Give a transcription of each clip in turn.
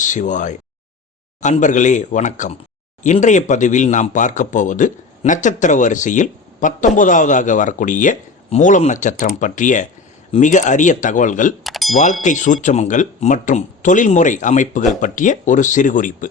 சிவாய். அன்பர்களே வணக்கம். இன்றைய பதிவில் நாம் பார்க்கப் போவது நட்சத்திர வரிசையில் பத்தொன்பதாவதாக வரக்கூடிய மூலம் நட்சத்திரம் பற்றிய மிக அரிய தகவல்கள் வாழ்க்கை சூட்சமங்கள் மற்றும் தொழில்முறை அமைப்புகள் பற்றிய ஒரு சிறுகுறிப்பு.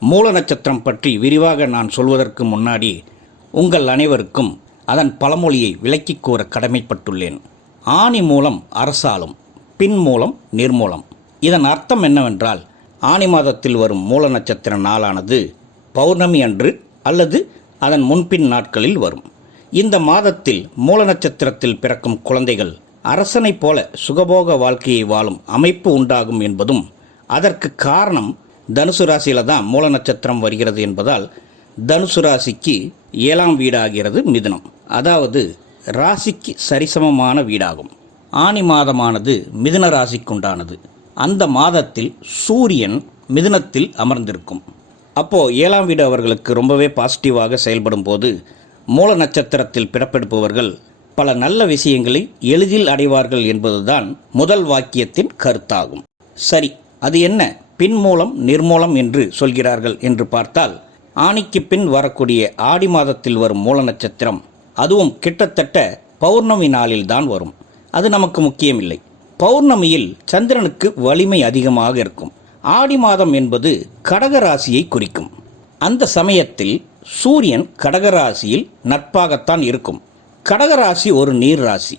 மூல நட்சத்திரம் பற்றி விரிவாக நான் சொல்வதற்கு முன்னாடி உங்கள் அனைவருக்கும் அதன் பழமொழியை விளக்கிக் கூற கடமைப்பட்டுள்ளேன். ஆணி மூலம் அரசாலும் பின் மூலம் நிர்மூலம். இதன் அர்த்தம் என்னவென்றால் ஆனி மாதத்தில் வரும் மூல நட்சத்திர நாளானது பௌர்ணமி அன்று அல்லது அதன் முன்பின் நாட்களில் வரும். இந்த மாதத்தில் மூல நட்சத்திரத்தில் பிறக்கும் குழந்தைகள் அரசனைப் போல சுகபோக வாழ்க்கையை வாழும் அமைப்பு உண்டாகும் என்பதும் அதற்கு காரணம் தனுசு ராசியில் தான் மூல நட்சத்திரம் வருகிறது என்பதால் தனுசு ராசிக்கு ஏழாம் வீடாகிறது மிதுனம். அதாவது ராசிக்கு சரிசமமான வீடாகும். ஆனி மாதமானது மிதுன ராசிக்குண்டானது. அந்த மாதத்தில் சூரியன் மிதுனத்தில் அமர்ந்திருக்கும். அப்போ ஏழாம் வீடு அவர்களுக்கு ரொம்பவே பாசிட்டிவாக செயல்படும் போது மூல நட்சத்திரத்தில் பிறப்பெடுப்பவர்கள் பல நல்ல விஷயங்களை எளிதில் அடைவார்கள் என்பதுதான் முதல் வாக்கியத்தின் கருத்தாகும். சரி அது என்ன? பின் மூலம் நிர்மூலம் என்று சொல்கிறார்கள் என்று பார்த்தால் ஆணிக்கு பின் வரக்கூடிய ஆடி மாதத்தில் வரும் மூல நட்சத்திரம் அதுவும் கிட்டத்தட்ட பௌர்ணமி நாளில்தான் வரும். அது நமக்கு முக்கியமில்லை. பௌர்ணமியில் சந்திரனுக்கு வலிமை அதிகமாக இருக்கும். ஆடி மாதம் என்பது கடகராசியை குறிக்கும். அந்த சமயத்தில் சூரியன் கடகராசியில் நட்பாகத்தான் இருக்கும். கடகராசி ஒரு நீர் ராசி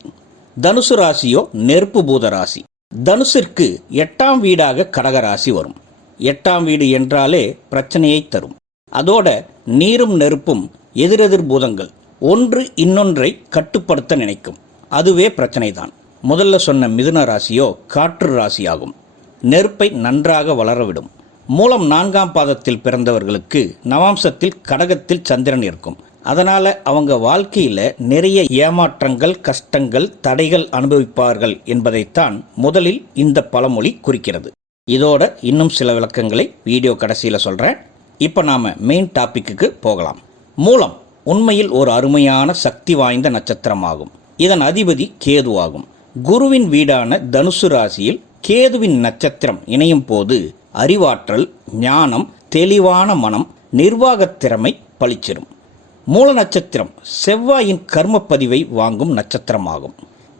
தனுசு ராசியோ நெருப்பு பூத ராசி. தனுசிற்கு எட்டாம் வீடாக கடகராசி வரும். எட்டாம் வீடு என்றாலே பிரச்சனையை தரும். அதோட நீரும் நெருப்பும் எதிரெதிர் பூதங்கள். ஒன்று இன்னொன்றை கட்டுப்படுத்த நினைக்கும். அதுவே பிரச்சனைதான். முதல்ல சொன்ன மிதுன ராசியோ காற்று ராசியாகும். நெருப்பை நன்றாக வளரவிடும். மூலம் நான்காம் பாதத்தில் பிறந்தவர்களுக்கு நவாம்சத்தில் கடகத்தில் சந்திரன் இருக்கும். அதனால் அவங்க வாழ்க்கையில் நிறைய ஏமாற்றங்கள் கஷ்டங்கள் தடைகள் அனுபவிப்பார்கள் என்பதைத்தான் முதலில் இந்த பழமொழி குறிக்கிறது. இதோட இன்னும் சில விளக்கங்களை வீடியோ கடைசியில் சொல்கிறேன் இப்போ நாம் மெயின் டாப்பிக்கு போகலாம். மூலம் உண்மையில் ஒரு அருமையான சக்தி வாய்ந்த நட்சத்திரமாகும். இதன் அதிபதி கேதுவாகும் குருவின் வீடான தனுசு ராசியில் கேதுவின் நட்சத்திரம் இணையும் போது அறிவாற்றல் ஞானம் தெளிவான மனம் நிர்வாகத் திறமை பளிச்சிடும். மூல நட்சத்திரம் செவ்வாயின் கர்மப்பதிவை வாங்கும் நட்சத்திரமாகும்.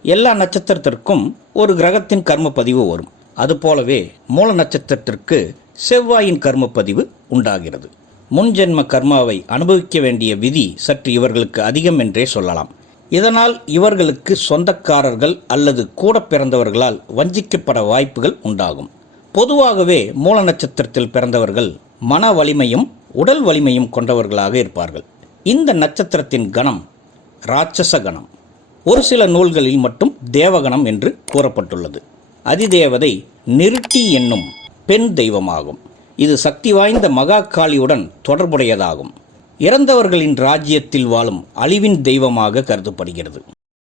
எல்லா நட்சத்திரத்திற்கும் ஒரு கிரகத்தின் கர்மப்பதிவு வரும். அதுபோலவே மூல நட்சத்திரத்திற்கு செவ்வாயின் கர்மப்பதிவு உண்டாகிறது. முன்ஜென்ம கர்மாவை அனுபவிக்க வேண்டிய விதி சற்று இவர்களுக்கு அதிகம் என்றே சொல்லலாம். இதனால் இவர்களுக்கு சொந்தக்காரர்கள் அல்லது கூட பிறந்தவர்களால் வஞ்சிக்கப்பட வாய்ப்புகள் உண்டாகும். பொதுவாகவே மூல நட்சத்திரத்தில் பிறந்தவர்கள் மன வலிமையும் உடல் வலிமையும் கொண்டவர்களாக இருப்பார்கள். இந்த நட்சத்திரத்தின் கணம் ராட்சச கணம். ஒரு சில நூல்களில் மட்டும் தேவகணம் என்று கூறப்பட்டுள்ளது. அதிதேவதை நிருட்டி என்னும் பெண் தெய்வமாகும். இது சக்தி வாய்ந்த மகாகாளியுடன் தொடர்புடையதாகும். இறந்தவர்களின் ராஜ்யத்தில் வாழும் அழிவின் தெய்வமாக கருதப்படுகிறது.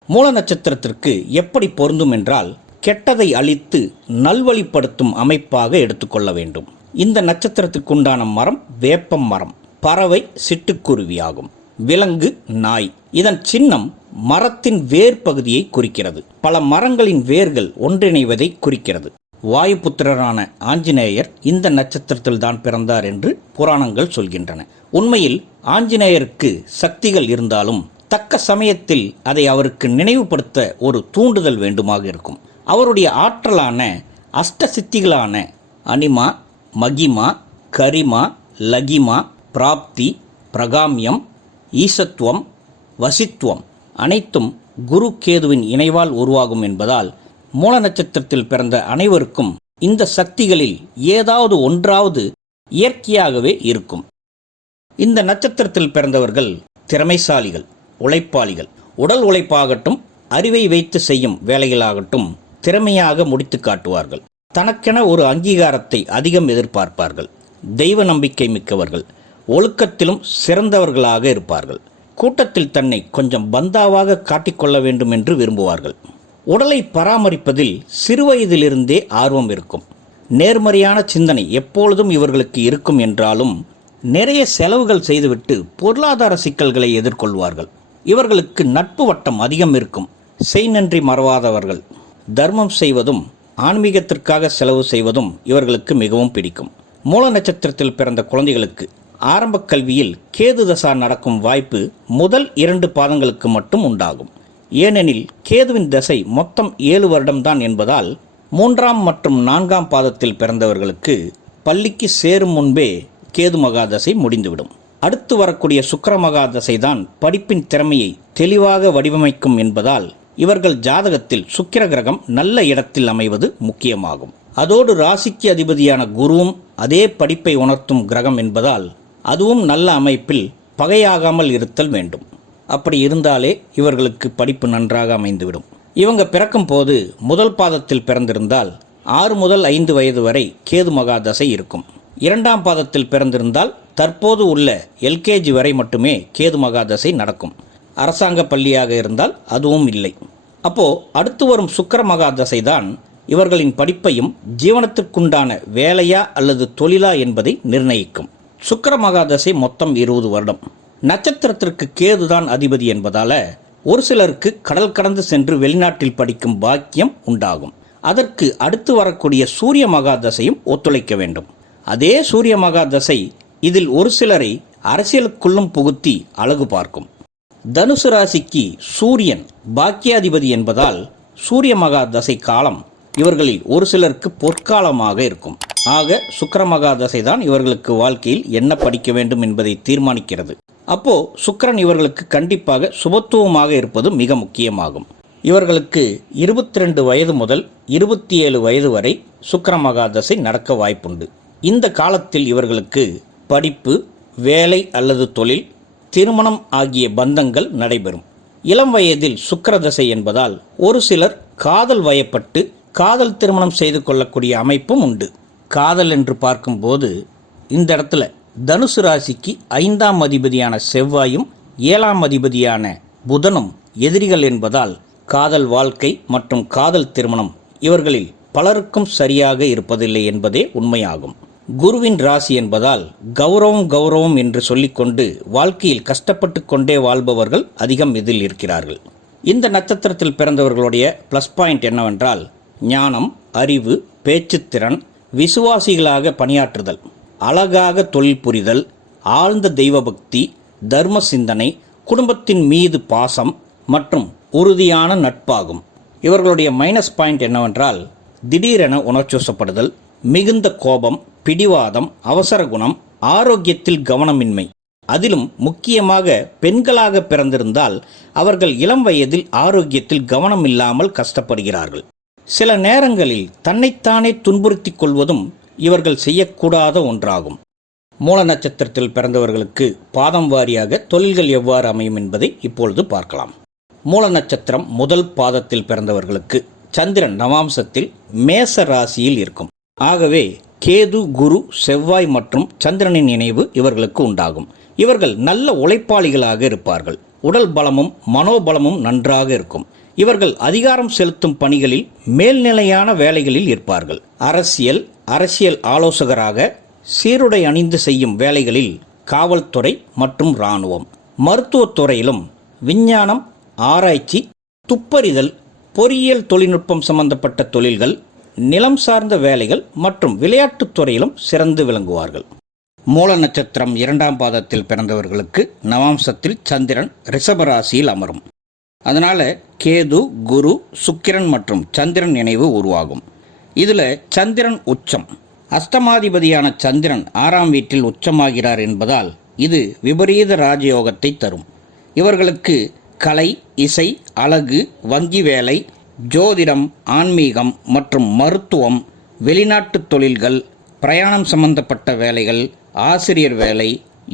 மூல நட்சத்திரத்திற்கு எப்படி பொருந்தும் என்றால் கெட்டதை அழித்து நல்வழிப்படுத்தும் அமைப்பாக எடுத்துக்கொள்ள வேண்டும். இந்த நட்சத்திரத்திற்குண்டான மரம் வேப்பம் மரம் பறவை சிட்டுக்குருவியாகும். விலங்கு நாய் இதன் சின்னம் மரத்தின் வேர் பகுதியை குறிக்கிறது. பல மரங்களின் வேர்கள் ஒன்றிணைவதை குறிக்கிறது. வாயுபுத்திரரான ஆஞ்சநேயர் இந்த நட்சத்திரத்தில் தான் பிறந்தார் என்று புராணங்கள் சொல்கின்றன. உண்மையில் ஆஞ்சநேயருக்கு சக்திகள் இருந்தாலும் தக்க சமயத்தில் அதை அவருக்கு நினைவுபடுத்த ஒரு தூண்டுதல் வேண்டுமாக இருக்கும். அவருடைய ஆற்றலான அஷ்ட சித்திகளான அனிமா மகிமா கரிமா லகிமா பிராப்தி பிரகாமியம் ஈசத்துவம் வசித்துவம் அனைத்தும் குரு கேதுவின் இணைவால் உருவாகும் என்பதால் மூல நட்சத்திரத்தில் பிறந்த அனைவருக்கும் இந்த சக்திகளில் ஏதாவது ஒன்றாவது இயற்கையாகவே இருக்கும். இந்த நட்சத்திரத்தில் பிறந்தவர்கள் திறமைசாலிகள் உழைப்பாளிகள். உடல் உழைப்பாகட்டும் அறிவை வைத்து செய்யும் வேலைகளாகட்டும் திறமையாக முடித்து காட்டுவார்கள். தனக்கென ஒரு அங்கீகாரத்தை அதிகம் எதிர்பார்ப்பார்கள். தெய்வ நம்பிக்கை மிக்கவர்கள். ஒழுக்கத்திலும் சிறந்தவர்களாக இருப்பார்கள். கூட்டத்தில் தன்னை கொஞ்சம் பந்தாவாக காட்டிக்கொள்ள வேண்டும் என்று விரும்புவார்கள். உடலை பராமரிப்பதில் சிறுவயதிலிருந்தே ஆர்வம் இருக்கும். நேர்மறையான சிந்தனை எப்பொழுதும் இவர்களுக்கு இருக்கும் என்றாலும் நிறைய செலவுகள் செய்துவிட்டு பொருளாதார சிக்கல்களை எதிர்கொள்வார்கள். இவர்களுக்கு நட்பு வட்டம் அதிகம் இருக்கும். செய் நன்றி மறவாதவர்கள். தர்மம் செய்வதும் ஆன்மீகத்திற்காக செலவு செய்வதும் இவர்களுக்கு மிகவும் பிடிக்கும். மூல நட்சத்திரத்தில் பிறந்த குழந்தைகளுக்கு ஆரம்ப கல்வியில் கேது தசா நடக்கும் வாய்ப்பு முதல் இரண்டு பாதங்களுக்கு மட்டும் உண்டாகும். ஏனெனில் கேதுவின் தசை மொத்தம் ஏழு வருடம்தான் என்பதால் மூன்றாம் மற்றும் நான்காம் பாதத்தில் பிறந்தவர்களுக்கு பள்ளிக்கு சேரும் முன்பே கேது மகாதசை முடிந்துவிடும். அடுத்து வரக்கூடிய சுக்கர மகாதசை தான் படிப்பின் திறமையை தெளிவாக வடிவமைக்கும் என்பதால் இவர்கள் ஜாதகத்தில் சுக்கிர கிரகம் நல்ல இடத்தில் அமைவது முக்கியமாகும். அதோடு ராசிக்கு அதிபதியான குருவும் அதே படிப்பை உணர்த்தும் கிரகம் என்பதால் அதுவும் நல்ல அமைப்பில் பகையாகாமல் இருத்தல் வேண்டும். அப்படி இருந்தாலே இவர்களுக்கு படிப்பு நன்றாக அமைந்துவிடும். இவங்க பிறக்கும் போது முதல் பாதத்தில் பிறந்திருந்தால் ஆறு முதல் ஐந்து வயது வரை கேது மகாதசை இருக்கும். இரண்டாம் பாதத்தில் பிறந்திருந்தால் தற்போது உள்ள எல்கேஜி வரை மட்டுமே கேது மகாதசை நடக்கும். அரசாங்க பள்ளியாக இருந்தால் அதுவும் இல்லை. அப்போ அடுத்து வரும் சுக்கிர மகாதசை தான் இவர்களின் படிப்பையும் ஜீவனத்துக்குண்டான வேலையா அல்லது தொழிலா என்பதை நிர்ணயிக்கும். சுக்கர மகாதசை மொத்தம் இருபது வருடம். நட்சத்திரத்திற்கு கேதுதான் அதிபதி என்பதால ஒரு சிலருக்கு கடல் கடந்து சென்று வெளிநாட்டில் படிக்கும் பாக்கியம் உண்டாகும். அதற்கு அடுத்து வரக்கூடிய சூரிய மகாதசையும் ஒத்துழைக்க வேண்டும். அதே சூரிய மகாதசை இதில் ஒரு சிலரை அரசியலுக்குள்ளும் புகுத்தி அழகு பார்க்கும். தனுசு ராசிக்கு சூரியன் பாக்கியாதிபதி என்பதால் சூரிய மகா தசை காலம் இவர்களில் ஒரு சிலருக்கு பொற்காலமாக இருக்கும். ஆக சுக்கர மகா தசை தான் இவர்களுக்கு வாழ்க்கையில் என்ன படிக்க வேண்டும் என்பதை தீர்மானிக்கிறது. அப்போ சுக்கரன் இவர்களுக்கு கண்டிப்பாக சுபத்துவமாக இருப்பது மிக முக்கியமாகும். இவர்களுக்கு இருபத்தி ரெண்டு வயது முதல் இருபத்தி ஏழு வயது வரை சுக்கர மகாதசை நடக்க வாய்ப்புண்டு. இந்த காலத்தில் இவர்களுக்கு படிப்பு வேலை அல்லது தொழில் திருமணம் ஆகிய பந்தங்கள் நடைபெறும். இளம் வயதில் சுக்கிரதசை என்பதால் ஒரு சிலர் காதல் வயப்பட்டு காதல் திருமணம் செய்து கொள்ளக்கூடிய அமைப்பும் உண்டு. காதல் என்று பார்க்கும்போது இந்த இடத்துல தனுசு ராசிக்கு ஐந்தாம் அதிபதியான செவ்வாயும் ஏழாம் அதிபதியான புதனும் எதிரிகள் என்பதால் காதல் வாழ்க்கை மற்றும் காதல் திருமணம் இவர்களில் பலருக்கும் சரியாக இருப்பதில்லை என்பதே உண்மையாகும். குருவின் ராசி என்பதால் கௌரவம் கௌரவம் என்று சொல்லிக்கொண்டு வாழ்க்கையில் கஷ்டப்பட்டு கொண்டே வாழ்பவர்கள் அதிகம் இதில் இருக்கிறார்கள். இந்த நட்சத்திரத்தில் பிறந்தவர்களுடைய ப்ளஸ் பாயிண்ட் என்னவென்றால் ஞானம் அறிவு பேச்சுத்திறன் விசுவாசிகளாக பணியாற்றுதல். அழகாக தொழில் புரிதல் ஆழ்ந்த தெய்வபக்தி தர்ம சிந்தனை குடும்பத்தின் மீது பாசம் மற்றும் உறுதியான நட்பாகும். இவர்களுடைய மைனஸ் பாயிண்ட் என்னவென்றால் திடீரென உணர்ச்சூசப்படுதல் மிகுந்த கோபம் பிடிவாதம் அவசர குணம் ஆரோக்கியத்தில் கவனமின்மை. அதிலும் முக்கியமாக பெண்களாக பிறந்திருந்தால் அவர்கள் இளம் வயதில் ஆரோக்கியத்தில் கவனம் இல்லாமல் கஷ்டப்படுகிறார்கள். சில நேரங்களில் தன்னைத்தானே துன்புறுத்திக் கொள்வதும் இவர்கள் செய்யக்கூடாத ஒன்றாகும். மூல நட்சத்திரத்தில் பிறந்தவர்களுக்கு பாதம் வாரியாக தொழில்கள் எவ்வாறு அமையும் என்பதை இப்பொழுது பார்க்கலாம். மூல நட்சத்திரம் முதல் பாதத்தில் பிறந்தவர்களுக்கு சந்திரன் நவாம்சத்தில் மேச ராசியில் இருக்கும். ஆகவே கேது குரு செவ்வாய் மற்றும் சந்திரனின் இணைவு இவர்களுக்கு உண்டாகும். இவர்கள் நல்ல உழைப்பாளிகளாக இருப்பார்கள். உடல் பலமும் மனோபலமும் நன்றாக இருக்கும். இவர்கள் அதிகாரம் செலுத்தும் பணிகளில் மேல்நிலையான வேலைகளில் இருப்பார்கள். அரசியல் அரசியல் ஆலோசகராக சீருடை அணிந்து செய்யும் வேலைகளில் காவல்துறை மற்றும் இராணுவம். மருத்துவத் துறையிலும் விஞ்ஞானம் ஆராய்ச்சி துப்பறிதல் பொறியியல் தொழில்நுட்பம் சம்பந்தப்பட்ட தொழில்கள் நிலம் சார்ந்த வேலைகள் மற்றும் விளையாட்டுத் துறையிலும் சிறந்து விளங்குவார்கள். மூல நட்சத்திரம் இரண்டாம் பாதத்தில் பிறந்தவர்களுக்கு நவாம்சத்தில் சந்திரன் ரிஷபராசியில் அமரும். அதனால் கேது குரு சுக்கிரன் மற்றும் சந்திரன் நினைவு உருவாகும். இதில் சந்திரன் உச்சம். அஸ்தமாதிபதியான சந்திரன் ஆறாம் வீட்டில் உச்சமாகிறார் என்பதால் இது விபரீத ராஜயோகத்தை தரும். இவர்களுக்கு கலை இசை அழகு வங்கி வேலை ஜோதிடம் ஆன்மீகம் மற்றும் மருத்துவம் வெளிநாட்டு தொழில்கள் பிரயாணம் சம்பந்தப்பட்ட வேலைகள் ஆசிரியர் வேலை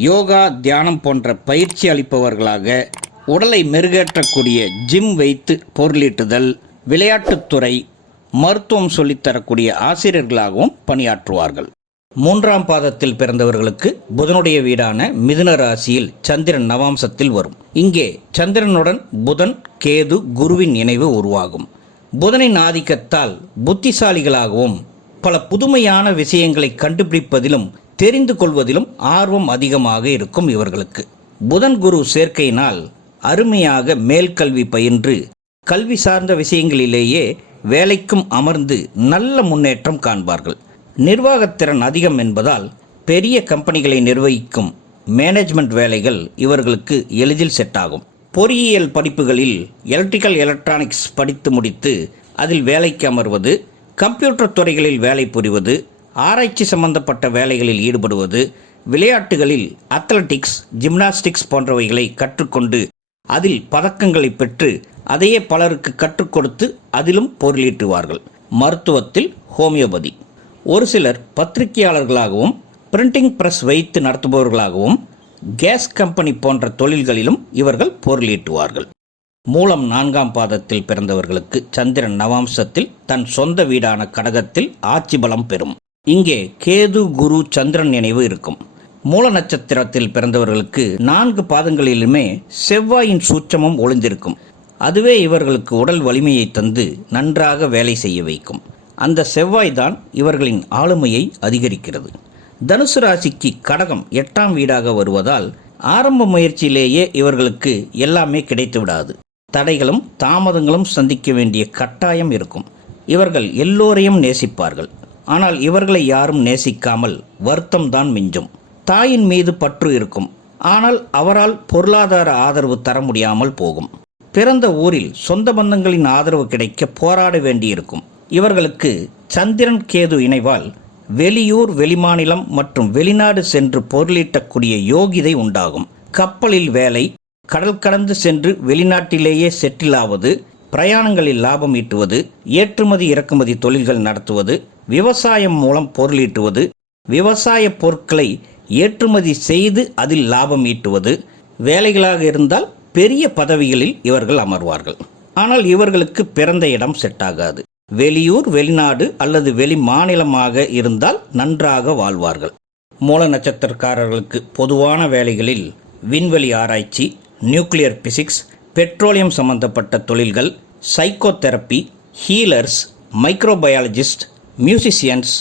யோகா தியானம் போன்ற பயிற்சி அளிப்பவர்களாக உடலை மெருகேற்றக்கூடிய ஜிம் வைத்து பொருளீட்டுதல் விளையாட்டுத்துறை மருத்துவம் சொல்லித்தரக்கூடிய ஆசிரியர்களாகவும் பணியாற்றுவார்கள். மூன்றாம் பாதத்தில் பிறந்தவர்களுக்கு புதனுடைய வீடான மிதுன ராசியில் சந்திரன் நவாம்சத்தில் வரும். இங்கே சந்திரனுடன் புதன் கேது குருவின் இணைவு உருவாகும். புதனின் ஆதிக்கத்தால் புத்திசாலிகளாகவும் பல புதுமையான விஷயங்களை கண்டுபிடிப்பதிலும் தெரிந்து கொள்வதிலும் ஆர்வம் அதிகமாக இருக்கும் இவர்களுக்கு. புதன் குரு சேர்க்கையினால் அருமையாக மேல்கல்வி பயின்று கல்வி சார்ந்த விஷயங்களிலேயே வேலைக்கும் அமர்ந்து நல்ல முன்னேற்றம் காண்பார்கள். நிர்வாகத்திறன் அதிகம் என்பதால் பெரிய கம்பெனிகளை நிர்வகிக்கும் மேனேஜ்மெண்ட் வேலைகள் இவர்களுக்கு எளிதில் செட் ஆகும். பொறியியல் படிப்புகளில் எலக்ட்ரிக்கல் எலக்ட்ரானிக்ஸ் படித்து முடித்து அதில் வேலைக்கு அமர்வது கம்ப்யூட்டர் துறைகளில் வேலை புரிவது ஆராய்ச்சி சம்பந்தப்பட்ட வேலைகளில் ஈடுபடுவது விளையாட்டுகளில் அத்லட்டிக்ஸ் ஜிம்னாஸ்டிக்ஸ் போன்றவைகளை கற்றுக்கொண்டு அதில் பதக்கங்களை பெற்று அதையே பலருக்கு கற்றுக் கொடுத்து அதிலும் பொருளீட்டுவார்கள். மருத்துவத்தில் ஹோமியோபதி. ஒரு சிலர் பத்திரிகையாளர்களாகவும் பிரிண்டிங் பிரஸ் வைத்து நடத்துபவர்களாகவும் கேஸ் கம்பெனி போன்ற தொழில்களிலும் இவர்கள் பொருளீட்டுவார்கள். மூலம் நான்காம் பாதத்தில் பிறந்தவர்களுக்கு சந்திரன் நவாம்சத்தில் தன் சொந்த வீடான கடகத்தில் ஆட்சி பலம் பெறும். இங்கே கேது குரு சந்திரன் நினைவு இருக்கும். மூல நட்சத்திரத்தில் பிறந்தவர்களுக்கு நான்கு பாதங்களிலுமே செவ்வாயின் சூட்சமும் ஒளிந்திருக்கும். அதுவே இவர்களுக்கு உடல் வலிமையை தந்து நன்றாக வேலை செய்ய வைக்கும். அந்த செவ்வாய் தான் இவர்களின் ஆளுமையை அதிகரிக்கிறது. தனுசு ராசிக்கு கடகம் எட்டாம் வீடாக வருவதால் ஆரம்ப முயற்சியிலேயே இவர்களுக்கு எல்லாமே கிடைத்து விடாது தடைகளும் தாமதங்களும் சந்திக்க வேண்டிய கட்டாயம் இருக்கும். இவர்கள் எல்லோரையும் நேசிப்பார்கள். ஆனால் இவர்களை யாரும் நேசிக்காமல் வருத்தம் தான் மிஞ்சும். தாயின் மீது பற்று இருக்கும். ஆனால் அவரால் பொருளாதார ஆதரவு தர முடியாமல் போகும். பிறந்த ஊரில் சொந்த பந்தங்களின் ஆதரவு கிடைக்க போராட வேண்டியிருக்கும். இவர்களுக்கு சந்திரன் கேது இணைவால் வெளியூர் வெளிமாநிலம் மற்றும் வெளிநாடு சென்று பொருளீட்டக்கூடிய யோகிதை உண்டாகும். கப்பலில் வேலை கடல் கடந்து சென்று வெளிநாட்டிலேயே செட்டிலாவது பிரயாணங்களில் லாபம் ஈட்டுவது ஏற்றுமதி இறக்குமதி தொழில்கள் நடத்துவது விவசாயம் மூலம் பொருளீட்டுவது விவசாய பொருட்களை ஏற்றுமதி செய்து அதில் லாபம் ஈட்டுவது வேலைகளாக இருந்தால் பெரிய பதவிகளில் இவர்கள் அமர்வார்கள். ஆனால் இவர்களுக்கு பிறந்த இடம் செட் ஆகாது. வெளியூர் வெளிநாடு அல்லது வெளி மாநிலமாக இருந்தால் நன்றாக வாழ்வார்கள். மூல நட்சத்திரக்காரர்களுக்கு பொதுவான வேலைகளில் விண்வெளி ஆராய்ச்சி நியூக்ளியர் பிசிக்ஸ் பெட்ரோலியம் சம்பந்தப்பட்ட தொழில்கள் psychotherapy healers microbiologist musicians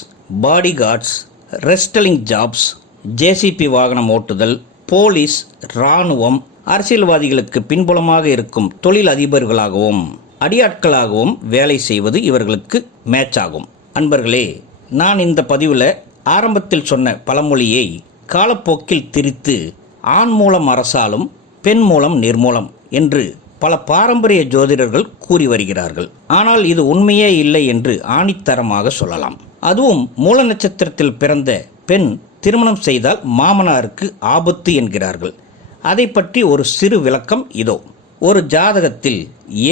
bodyguards wrestling jobs JCB வாகனம் ஓட்டுதல் போலீஸ் இராணுவம் அரசியல்வாதிகளுக்கு பின்புலமாக இருக்கும் தொழில் அதிபர்களாகவும் அடியாட்களாகவும் வேலை செய்வது இவர்களுக்கு மேட்ச் ஆகும் அன்பர்களே நான் இந்த பதிவில் ஆரம்பத்தில் சொன்ன பழமொழியை காலப்போக்கில் திரித்து ஆண் மூலம் அரசாலும் பெண் மூலம் நிர்மூலம் என்று பல பாரம்பரிய ஜோதிடர்கள் கூறி வருகிறார்கள். ஆனால் இது உண்மையே இல்லை என்று ஆணித்தரமாக சொல்லலாம். அதுவும் மூல நட்சத்திரத்தில் பிறந்த பெண் திருமணம் செய்தால் மாமனாருக்கு ஆபத்து என்கிறார்கள். அதை பற்றி ஒரு சிறு விளக்கம் இதோ. ஒரு ஜாதகத்தில்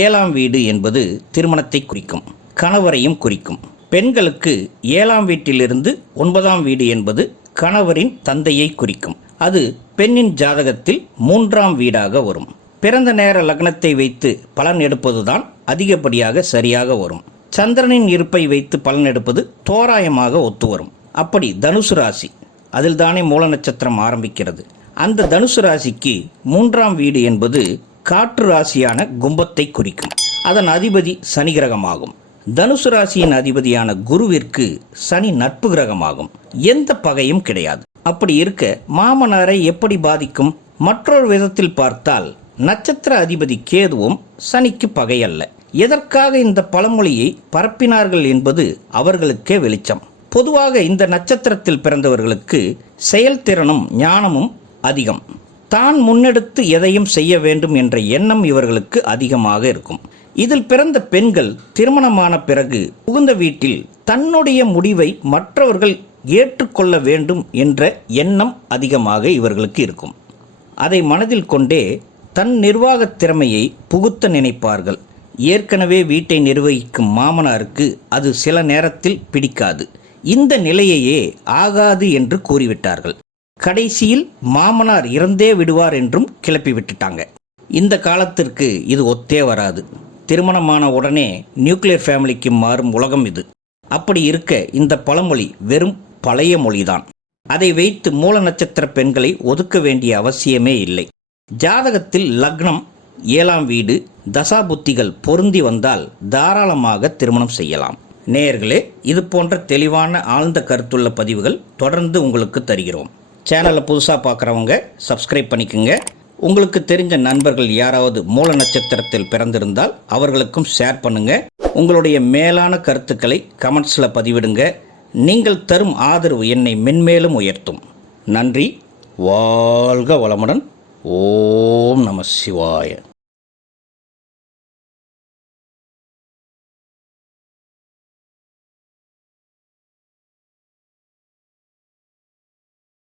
ஏழாம் வீடு என்பது திருமணத்தை குறிக்கும் கணவரையும் குறிக்கும். பெண்களுக்கு ஏழாம் வீட்டிலிருந்து ஒன்பதாம் வீடு என்பது கணவரின் தந்தையை குறிக்கும். அது பெண்ணின் ஜாதகத்தில் மூன்றாம் வீடாக வரும். பிறந்த நேர லக்னத்தை வைத்து பலன் எடுப்பதுதான் அதிகப்படியாக சரியாக வரும். சந்திரனின் இருப்பை வைத்து பலன் எடுப்பது தோராயமாக ஒத்து வரும். அப்படி தனுசு ராசி அதில் தானே மூல நட்சத்திரம் ஆரம்பிக்கிறது. அந்த தனுசு ராசிக்கு மூன்றாம் வீடு என்பது காற்று ராசியான கும்பத்தை குறிக்கும். அதன் அதிபதி சனி கிரகமாகும். தனுசு ராசியின் அதிபதியான குருவிற்கு சனி நட்பு கிரகமாகும். எந்த பகையும் கிடையாது. அப்படி இருக்க மாமனாரை எப்படி பாதிக்கும்? மற்றொரு விதத்தில் பார்த்தால் நட்சத்திர அதிபதி கேதுவும் சனிக்கு பகையல்ல. எதற்காக இந்த பழமொழியை பரப்பினார்கள் என்பது அவர்களுக்கே வெளிச்சம். பொதுவாக இந்த நட்சத்திரத்தில் பிறந்தவர்களுக்கு செயல்திறனும் ஞானமும் அதிகம். தான் முன்னெடுத்து எதையும் செய்ய வேண்டும் என்ற எண்ணம் இவர்களுக்கு அதிகமாக இருக்கும். இதில் பிறந்த பெண்கள் திருமணமான பிறகு புகுந்த வீட்டில் தன்னுடைய முடிவை மற்றவர்கள் ஏற்றுக்கொள்ள வேண்டும் என்ற எண்ணம் அதிகமாக இவர்களுக்கு இருக்கும். அதை மனதில் கொண்டே தன் நிர்வாகத் திறமையை புகுத்த நினைப்பார்கள். ஏற்கனவே வீட்டை நிர்வகிக்கும் மாமனாருக்கு அது சில நேரத்தில் பிடிக்காது. இந்த நிலையையே ஆகாது என்று கூறிவிட்டார்கள். கடைசியில் மாமனார் இறந்தே விடுவார் என்றும் கிளப்பி விட்டுட்டாங்க. இந்த காலத்திற்கு இது ஒத்தே வராது. திருமணமான உடனே நியூக்ளியர் ஃபேமிலிக்கு மாறும் உலகம் இது. அப்படி இருக்க இந்த பழமொழி வெறும் பழைய மொழிதான். அதை வைத்து மூல நட்சத்திர பெண்களை ஒதுக்க வேண்டிய அவசியமே இல்லை. ஜாதகத்தில் லக்னம் ஏழாம் வீடு தசாபுத்திகள் பொருந்தி வந்தால் தாராளமாக திருமணம் செய்யலாம். நேயர்களே இது போன்ற தெளிவான ஆழ்ந்த கருத்துள்ள பதிவுகள் தொடர்ந்து உங்களுக்கு தருகிறோம். சேனலை புதுசாக பார்க்குறவங்க சப்ஸ்கிரைப் பண்ணிக்கோங்க. உங்களுக்கு தெரிஞ்ச நண்பர்கள் யாராவது மூல நட்சத்திரத்தில் பிறந்திருந்தால் அவர்களுக்கும் ஷேர் பண்ணுங்கள் உங்களுடைய மேலான கருத்துக்களை கமெண்ட்ஸில் பதிவிடுங்க. நீங்கள் தரும் ஆதரவு என்னை மென்மேலும் உயர்த்தும். நன்றி. வாழ்க வளமுடன். ஓம் நம சிவாய.